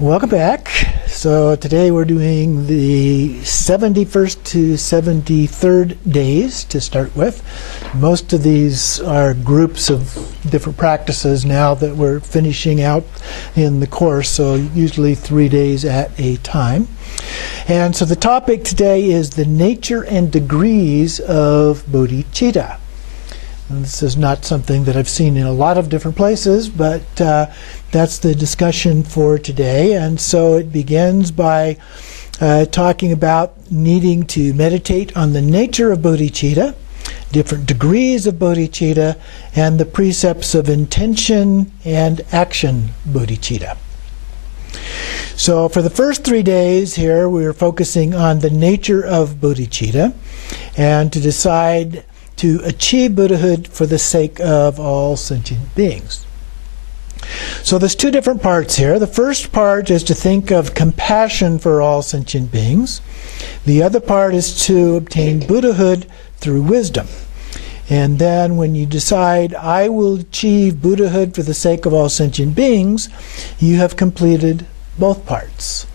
Welcome back. So today we're doing the 71st to 73rd days to start with. Most of these are groups of different practices now that we're finishing out in the course, so usually 3 days at a time. And so the topic today is the nature and degrees of bodhicitta. And this is not something that I've seen in a lot of different places, but that's the discussion for today. And so it begins by talking about needing to meditate on the nature of bodhicitta, different degrees of bodhicitta, and the precepts of intention and action bodhicitta. So for the first 3 days here, we're focusing on the nature of bodhicitta and to decide to achieve Buddhahood for the sake of all sentient beings. So there's two different parts here. The first part is to think of compassion for all sentient beings. The other part is to obtain Buddhahood through wisdom. And then when you decide, I will achieve Buddhahood for the sake of all sentient beings, you have completed both parts.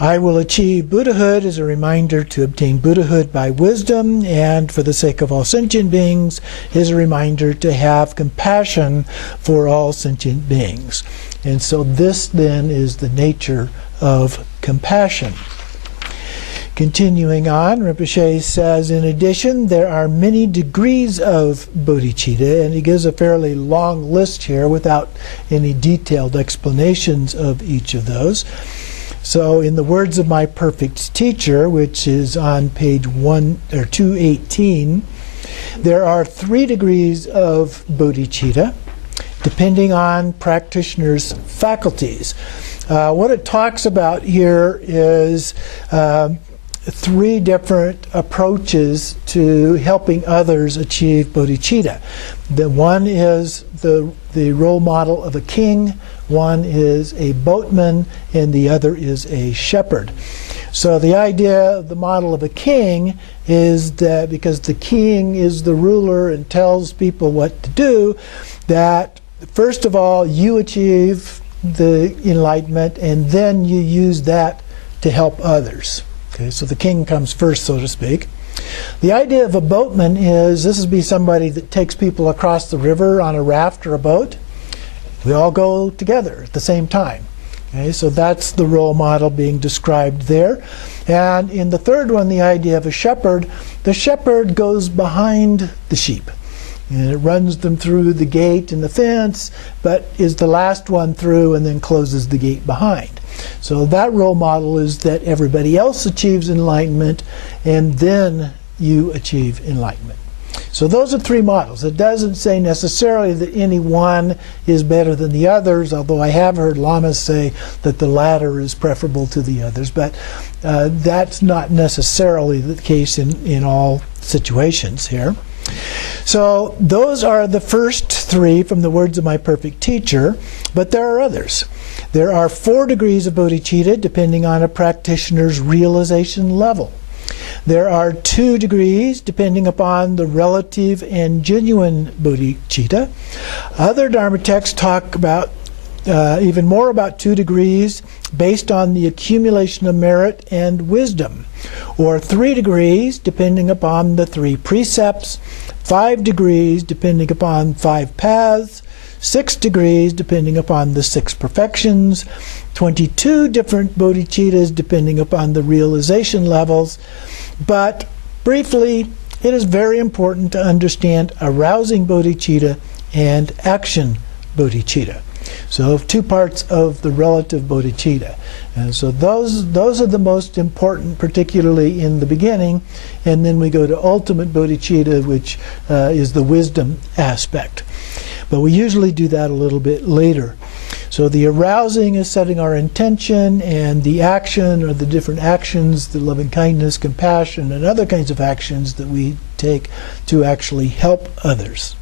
I will achieve Buddhahood as a reminder to obtain Buddhahood by wisdom, and for the sake of all sentient beings is a reminder to have compassion for all sentient beings. And so this then is the nature of compassion. Continuing on, Rinpoche says, in addition, there are many degrees of bodhicitta, and he gives a fairly long list here without any detailed explanations of each of those. So in the words of my perfect teacher, which is on page 218, there are 3 degrees of bodhicitta, depending on practitioners' faculties. What it talks about here is 3 different approaches to helping others achieve bodhicitta. The one is the role model of a king, one is a boatman, and the other is a shepherd. So the idea of the model of a king is that because the king is the ruler and tells people what to do, that first of all you achieve the enlightenment and then you use that to help others. Okay, so the king comes first, so to speak. The idea of a boatman is this would be somebody that takes people across the river on a raft or a boat. We all go together at the same time. Okay, so that's the role model being described there. And in the third one, the idea of a shepherd, the shepherd goes behind the sheep. And it runs them through the gate and the fence, but is the last one through and then closes the gate behind. So that role model is that everybody else achieves enlightenment and then you achieve enlightenment. So those are 3 models. It doesn't say necessarily that any one is better than the others, although I have heard lamas say that the latter is preferable to the others, but that's not necessarily the case in all situations here. So those are the first 3 from the words of my perfect teacher, but there are others. There are 4 degrees of bodhicitta depending on a practitioner's realization level. There are 2 degrees depending upon the relative and genuine bodhicitta. Other Dharma texts talk about even more about 2 degrees based on the accumulation of merit and wisdom, or 3 degrees depending upon the 3 precepts, 5 degrees depending upon 5 paths, 6 degrees depending upon the 6 perfections, 22 different bodhicittas depending upon the realization levels. But briefly, it is very important to understand arousing bodhicitta and action bodhicitta. So 2 parts of the relative bodhicitta. And so those are the most important, particularly in the beginning. And then we go to ultimate bodhicitta, which is the wisdom aspect. But we usually do that a little bit later. So the arousing is setting our intention, and the action, or the different actions, the loving kindness, compassion, and other kinds of actions that we take to actually help others.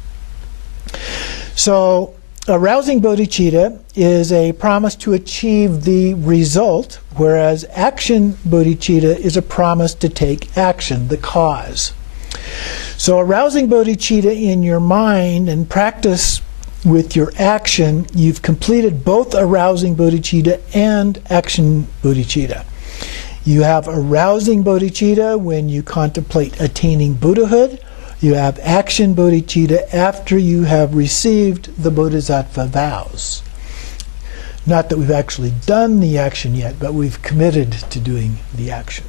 So arousing bodhicitta is a promise to achieve the result, whereas action bodhicitta is a promise to take action, the cause. So arousing bodhicitta in your mind and practice with your action, you've completed both arousing bodhicitta and action bodhicitta. You have arousing bodhicitta when you contemplate attaining Buddhahood. You have action bodhicitta after you have received the bodhisattva vows. Not that we've actually done the action yet, but we've committed to doing the action.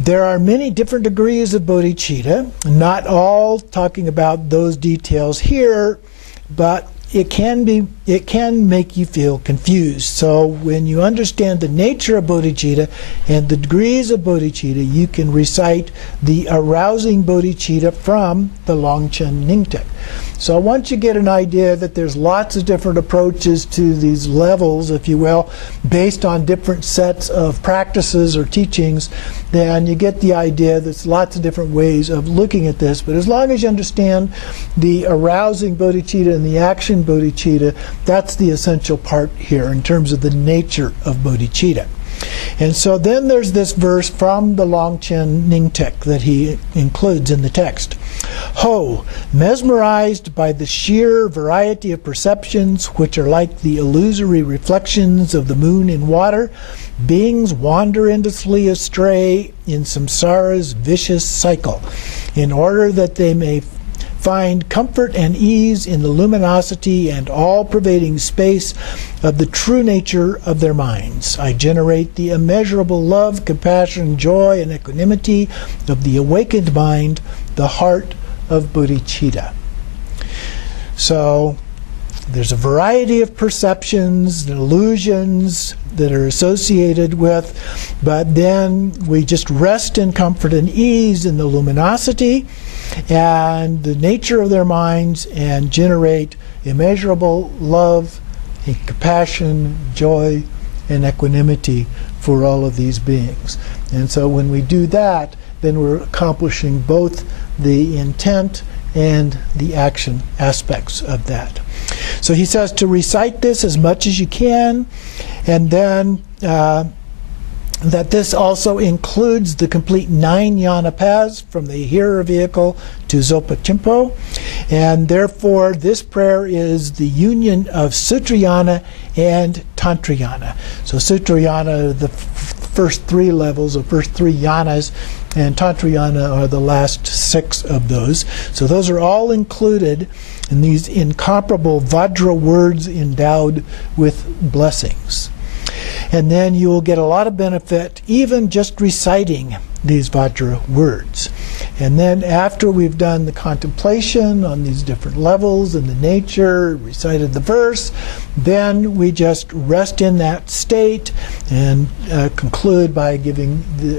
There are many different degrees of bodhicitta, not all talking about those details here, but it can make you feel confused. So when you understand the nature of bodhicitta and the degrees of bodhicitta, you can recite the arousing bodhicitta from the Longchen Nyingtik. So once you get an idea that there's lots of different approaches to these levels, if you will, based on different sets of practices or teachings, then you get the idea there's lots of different ways of looking at this. But as long as you understand the arousing bodhicitta and the action bodhicitta, that's the essential part here in terms of the nature of bodhicitta. And so then there's this verse from the Longchen Nyingtik that he includes in the text. Ho, mesmerized by the sheer variety of perceptions which are like the illusory reflections of the moon in water, beings wander endlessly astray in samsara's vicious cycle, in order that they may find comfort and ease in the luminosity and all-pervading space of the true nature of their minds. I generate the immeasurable love, compassion, joy, and equanimity of the awakened mind, the heart of bodhicitta. So there's a variety of perceptions and illusions that are associated with, but then we just rest in comfort and ease in the luminosity and the nature of their minds and generate immeasurable love and compassion, joy, and equanimity for all of these beings. And so when we do that, then we're accomplishing both the intent and the action aspects of that. So he says to recite this as much as you can, and then that this also includes the complete 9 jhana paths from the hearer vehicle to Zopa Chimpo, and therefore this prayer is the union of Sutrayana and Tantrayana. So Sutrayana are the first 3 levels, the first 3 jhanas, and Tantrayana are the last 6 of those. So those are all included in these incomparable Vajra words endowed with blessings. And then you will get a lot of benefit even just reciting these Vajra words. And then after we've done the contemplation on these different levels and the nature, recited the verse, then we just rest in that state and conclude by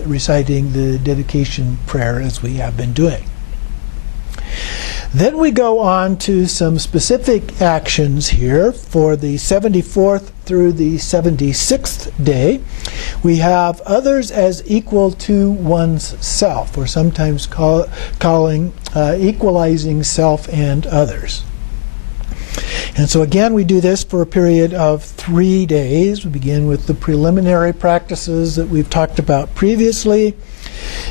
reciting the dedication prayer as we have been doing. Then we go on to some specific actions here for the 74th through the 76th day. We have others as equal to one's self, or sometimes calling equalizing self and others. And so again, we do this for a period of 3 days. We begin with the preliminary practices that we've talked about previously.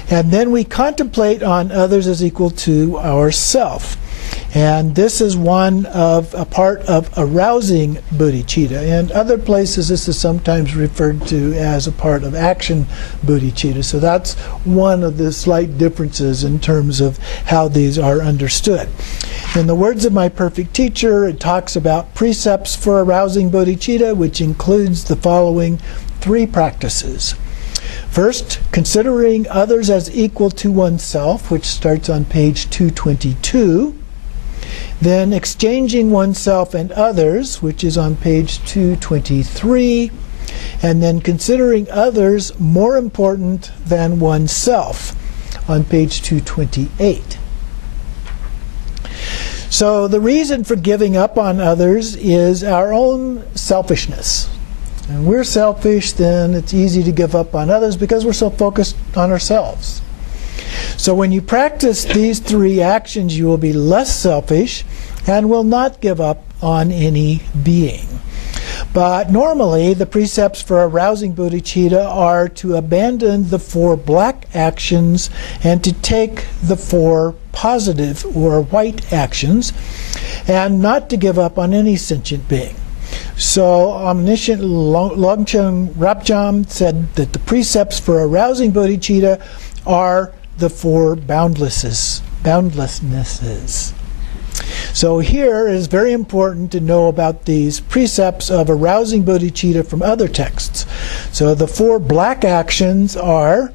And then we contemplate on others as equal to ourself. And this is a part of arousing bodhicitta. And other places this is sometimes referred to as a part of action bodhicitta. So that's one of the slight differences in terms of how these are understood. In the words of my perfect teacher, it talks about precepts for arousing bodhicitta, which includes the following 3 practices. First, considering others as equal to oneself, which starts on page 222. Then exchanging oneself and others, which is on page 223. And then considering others more important than oneself on page 228. So the reason for giving up on others is our own selfishness. And we're selfish, then it's easy to give up on others because we're so focused on ourselves. So when you practice these 3 actions, you will be less selfish and will not give up on any being. But normally, the precepts for arousing bodhicitta are to abandon the 4 black actions and to take the 4 positive or white actions. and not to give up on any sentient being. So omniscient Longchen Rapjam said that the precepts for arousing bodhicitta are the four boundlessnesses. So here it is very important to know about these precepts of arousing bodhicitta from other texts. So the four black actions are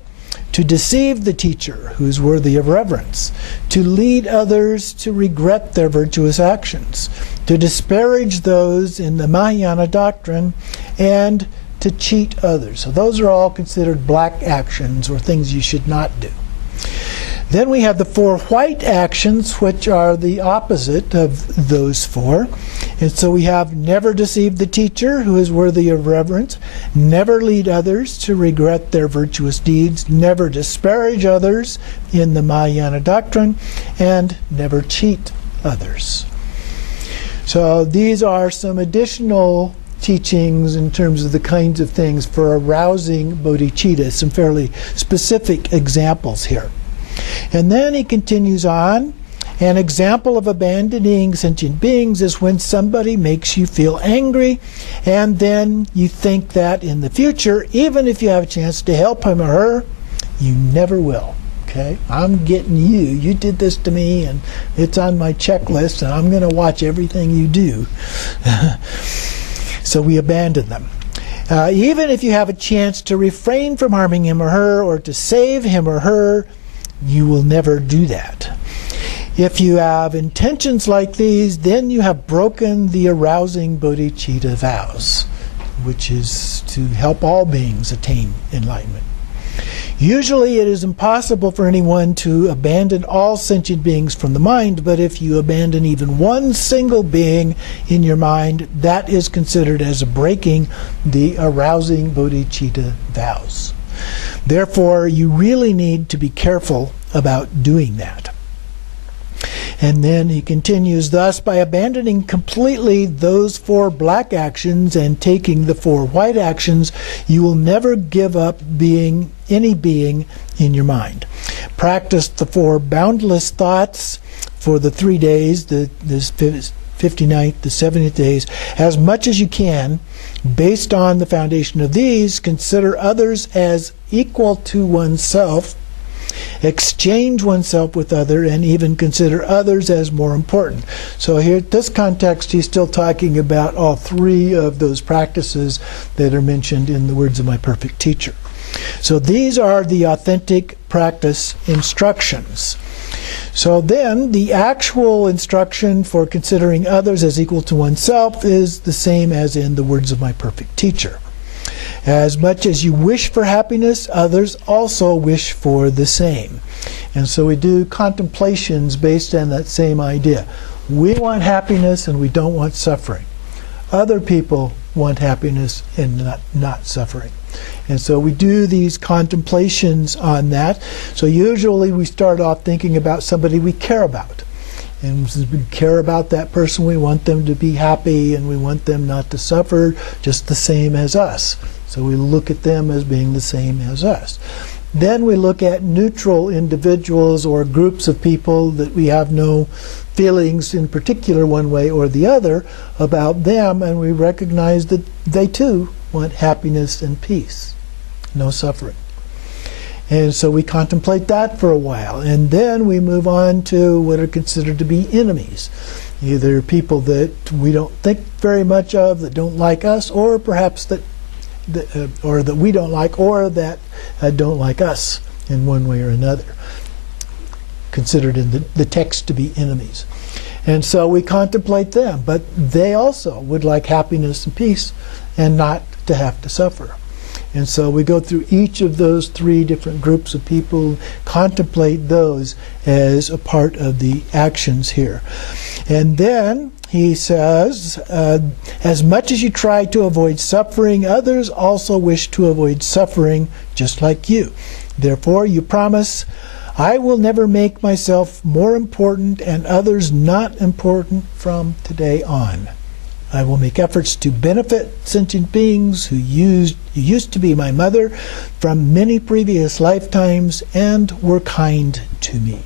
to deceive the teacher who is worthy of reverence, to lead others to regret their virtuous actions, to disparage those in the Mahayana doctrine, and to cheat others. So those are all considered black actions or things you should not do. Then we have the four white actions, which are the opposite of those four. And so we have never deceive the teacher who is worthy of reverence, never lead others to regret their virtuous deeds, never disparage others in the Mahayana doctrine, and never cheat others. So these are some additional teachings in terms of the kinds of things for arousing bodhicitta, some fairly specific examples here. And then he continues on. An example of abandoning sentient beings is when somebody makes you feel angry, and then you think that in the future, even if you have a chance to help him or her, you never will. Okay? I'm getting you. You did this to me, and it's on my checklist, and I'm going to watch everything you do. So we abandon them. Even if you have a chance to refrain from harming him or her, or to save him or her, you will never do that. If you have intentions like these, then you have broken the arousing bodhicitta vows, which is to help all beings attain enlightenment. Usually it is impossible for anyone to abandon all sentient beings from the mind, but if you abandon even one single being in your mind, that is considered as breaking the arousing bodhicitta vows. Therefore, you really need to be careful about doing that. And then he continues, thus, by abandoning completely those four black actions and taking the four white actions, you will never give up being any being in your mind. Practice the four boundless thoughts for the 3 days, the 59th, the 70th days, as much as you can. Based on the foundation of these, consider others as equal to oneself, exchange oneself with others, and even consider others as more important. So here, in this context, he's still talking about all three of those practices that are mentioned in the words of my perfect teacher. So these are the authentic practice instructions. So then, the actual instruction for considering others as equal to oneself is the same as in the words of my perfect teacher. As much as you wish for happiness, others also wish for the same. And so we do contemplations based on that same idea. We want happiness and we don't want suffering. Other people want happiness and not suffering. And so we do these contemplations on that. So usually we start off thinking about somebody we care about. And since we care about that person, we want them to be happy and we want them not to suffer just the same as us. So we look at them as being the same as us. Then we look at neutral individuals or groups of people that we have no feelings in particular one way or the other about them, and we recognize that they too want happiness and peace, no suffering. And so we contemplate that for a while, and then we move on to what are considered to be enemies. Either people that we don't think very much of, that don't like us, or perhaps that we don't like, or that don't like us in one way or another, considered in the text to be enemies. And so we contemplate them, but they also would like happiness and peace and not to have to suffer. And so we go through each of those three different groups of people, contemplate those as a part of the actions here. And then he says, as much as you try to avoid suffering, others also wish to avoid suffering just like you. Therefore, you promise, I will never make myself more important and others not important from today on. I will make efforts to benefit sentient beings who used to be my mother from many previous lifetimes and were kind to me.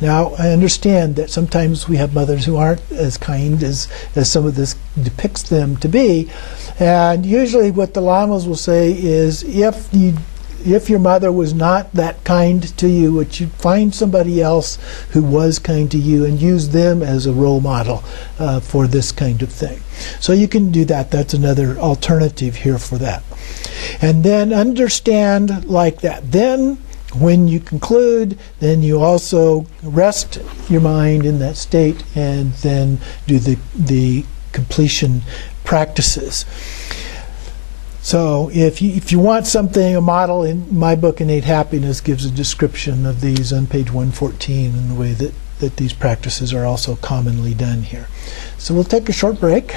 Now, I understand that sometimes we have mothers who aren't as kind as some of this depicts them to be. And usually what the lamas will say is, if your mother was not that kind to you, would you find somebody else who was kind to you and use them as a role model for this kind of thing. So you can do that. That's another alternative here for that. And then understand like that. Then when you conclude, then you also rest your mind in that state and then do the completion practices. So if you want something, a model, in my book, Innate Happiness, gives a description of these on page 114 and the way that these practices are also commonly done here. So we'll take a short break.